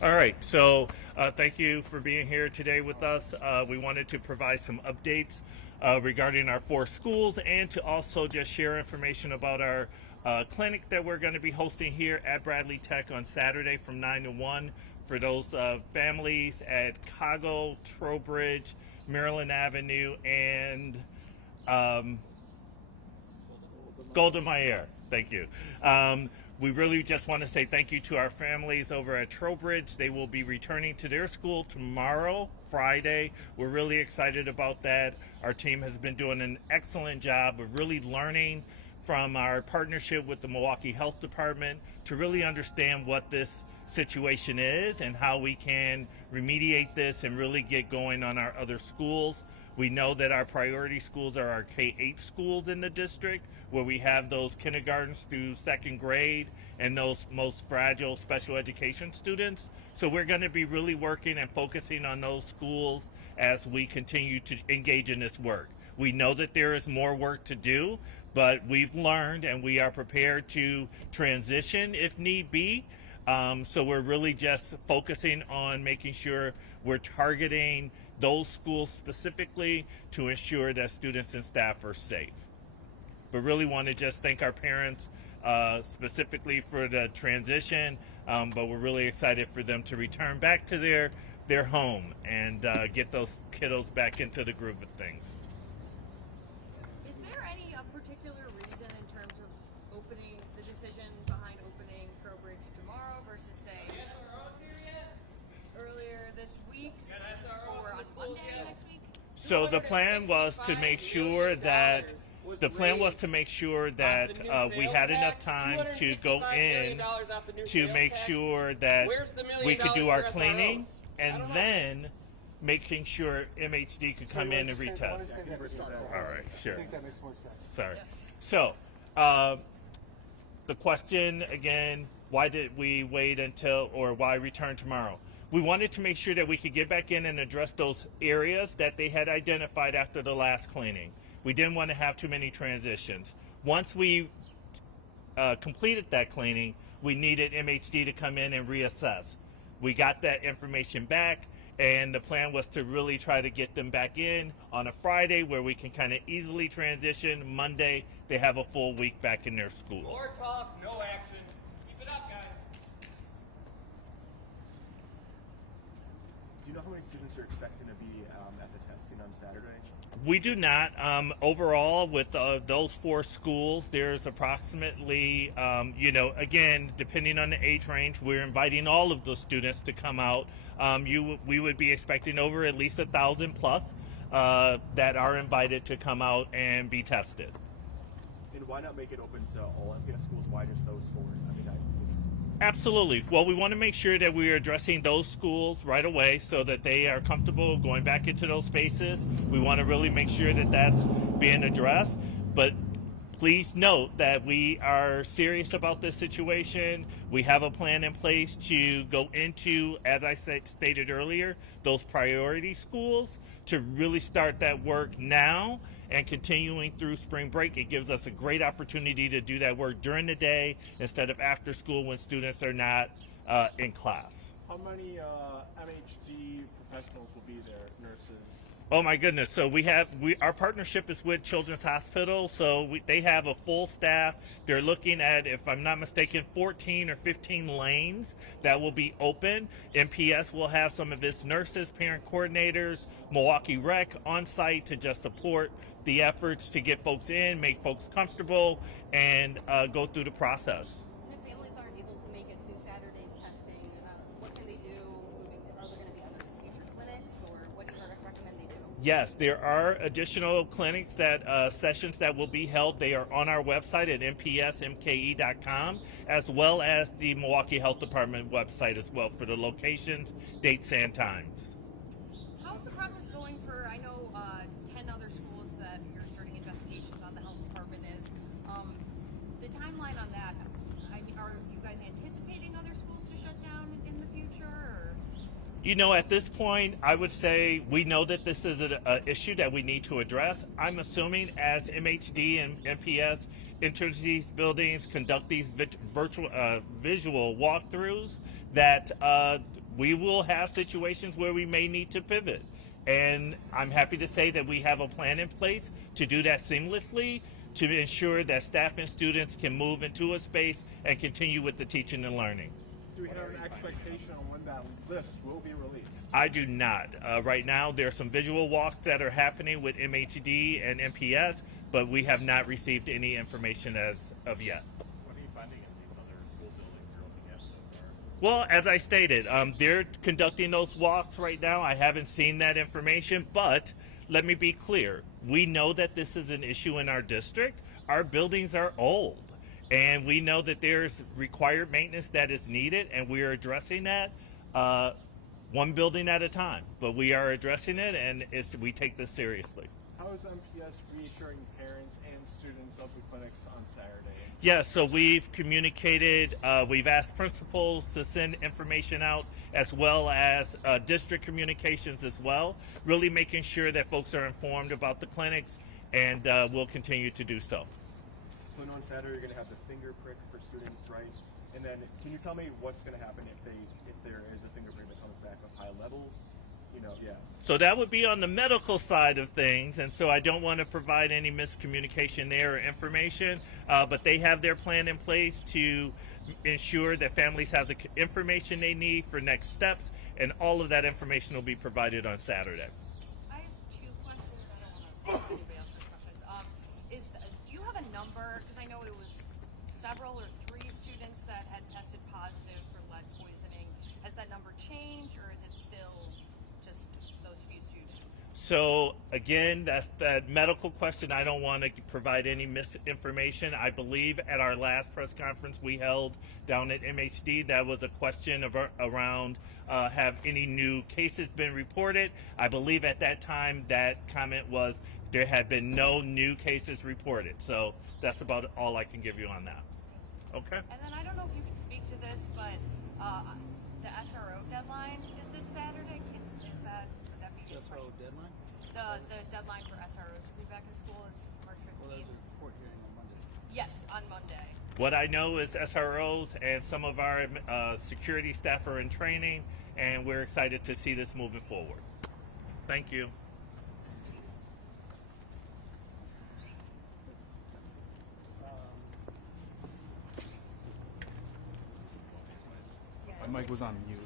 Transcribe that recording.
All right, so thank you for being here today with us. We wanted to provide some updates regarding our 4 schools and to also just share information about our clinic that we're going to be hosting here at Bradley Tech on Saturday from 9 to 1 for those families at Kagel, Trowbridge, Maryland Avenue, and Golda Meir. Thank you. We really just want to say thank you to our families over at Trowbridge. They will be returning to their school tomorrow, Friday. We're really excited about that. Our team has been doing an excellent job of really learning from our partnership with the Milwaukee Health Department to really understand what this situation is and how we can remediate this and really get going on our other schools. We know that our priority schools are our K-8 schools in the district, where we have those kindergartens through 2nd grade and those most fragile special education students. So we're going to be really working and focusing on those schools as we continue to engage in this work. We know that there is more work to do, but we've learned and we are prepared to transition if need be. So we're really just focusing on making sure we're targeting those schools specifically to ensure that students and staff are safe. But really want to just thank our parents specifically for the transition, but we're really excited for them to return back to their home and get those kiddos back into the groove of things. Is there any particular reason in terms of opening, the decision behind opening Trowbridge tomorrow versus say earlier this week or on Monday next week? So the plan was to make sure that we had enough time to go in to make sure that we could do our cleaning and then making sure MHD could come in and retest. All right, sure. I think that makes more sense. Sorry. Yes. So the question again, why did we wait until, or why return tomorrow? We wanted to make sure that we could get back in and address those areas that they had identified after the last cleaning. We didn't want to have too many transitions. Once we completed that cleaning, we needed MHD to come in and reassess. We got that information back, and the plan was to really try to get them back in on a Friday where we can kind of easily transition. Monday, they have a full week back in their school. More talk, no action. Keep it up, guys. Do you know how many students are expecting to be at the testing on Saturday? We do not. Overall, with those 4 schools, there's approximately, again, depending on the age range, we're inviting all of the students to come out. We would be expecting over at least 1,000 plus that are invited to come out and be tested. And why not make it open to all MPS schools? Why just those 4? Absolutely. Well, we want to make sure that we are addressing those schools right away so that they are comfortable going back into those spaces. We want to really make sure that that's being addressed. But please note that we are serious about this situation. We have a plan in place to go into, as I stated earlier, those priority schools to really start that work now and continuing through spring break. It gives us a great opportunity to do that work during the day instead of after school when students are not in class. How many MHD professionals will be there? Nurses? Oh my goodness! So our partnership is with Children's Hospital, so they have a full staff. They're looking at, if I'm not mistaken, 14 or 15 lanes that will be open. MPS will have some of its nurses, parent coordinators, Milwaukee Rec on site to just support the efforts to get folks in, make folks comfortable, and go through the process. If families aren't able to make it to Saturday's testing, what can they do moving? Are there going to be other future clinics, or what do you recommend they do? Yes, there are additional clinics sessions that will be held. They are on our website at mpsmke.com, as well as the Milwaukee Health Department website as well for the locations, dates, and times. How's the process going for, I know 10 other schools that you're starting investigations on, the health department is. The timeline on that, are you guys anticipating other schools to shut down in the future? Or? At this point, I would say we know that this is an issue that we need to address. I'm assuming as MHD and MPS enter these buildings, conduct these visual walkthroughs, that we will have situations where we may need to pivot. And I'm happy to say that we have a plan in place to do that seamlessly, to ensure that staff and students can move into a space and continue with the teaching and learning. Do we have an expectation on when that list will be released? I do not. Right now, there are some visual walks that are happening with MHD and MPS, but we have not received any information as of yet. What are you finding in these other school buildings you're looking at so far? Well, as I stated, they're conducting those walks right now. I haven't seen that information, but let me be clear. We know that this is an issue in our district. Our buildings are old, and we know that there's required maintenance that is needed, and we are addressing that one building at a time. But we are addressing it, and we take this seriously. How is MPS reassuring parents and students of the clinics on Saturday? Yes, so we've communicated, we've asked principals to send information out, as well as district communications as well, really making sure that folks are informed about the clinics, and we'll continue to do so. So on Saturday you're going to have the finger prick for students, right? And then can you tell me what's going to happen if there is a fingerprint that comes back with high levels? You know, yeah. So that would be on the medical side of things, and so I don't want to provide any miscommunication there or information, but they have their plan in place to ensure that families have the information they need for next steps, and all of that information will be provided on Saturday. I have two questions. I don't want to anybody else's questions. Do you have a number? Because I know it was several or 3 students that had tested positive for lead poisoning. Has that number changed, or is it still just those few students? So again, that's that medical question. I don't want to provide any misinformation. I believe at our last press conference we held down at MHD, that was a question around have any new cases been reported. I believe at that time that comment was there had been no new cases reported. So that's about all I can give you on that. Okay. And then I don't know if you can speak to this, but the SRO deadline is this Saturday. Would that be a SRO question? deadline? The deadline for SROs to be back in school is March 15th. Well, there's a court hearing on Monday. Yes, on Monday. What I know is SROs and some of our security staff are in training, and we're excited to see this moving forward. Thank you. My mic was on mute.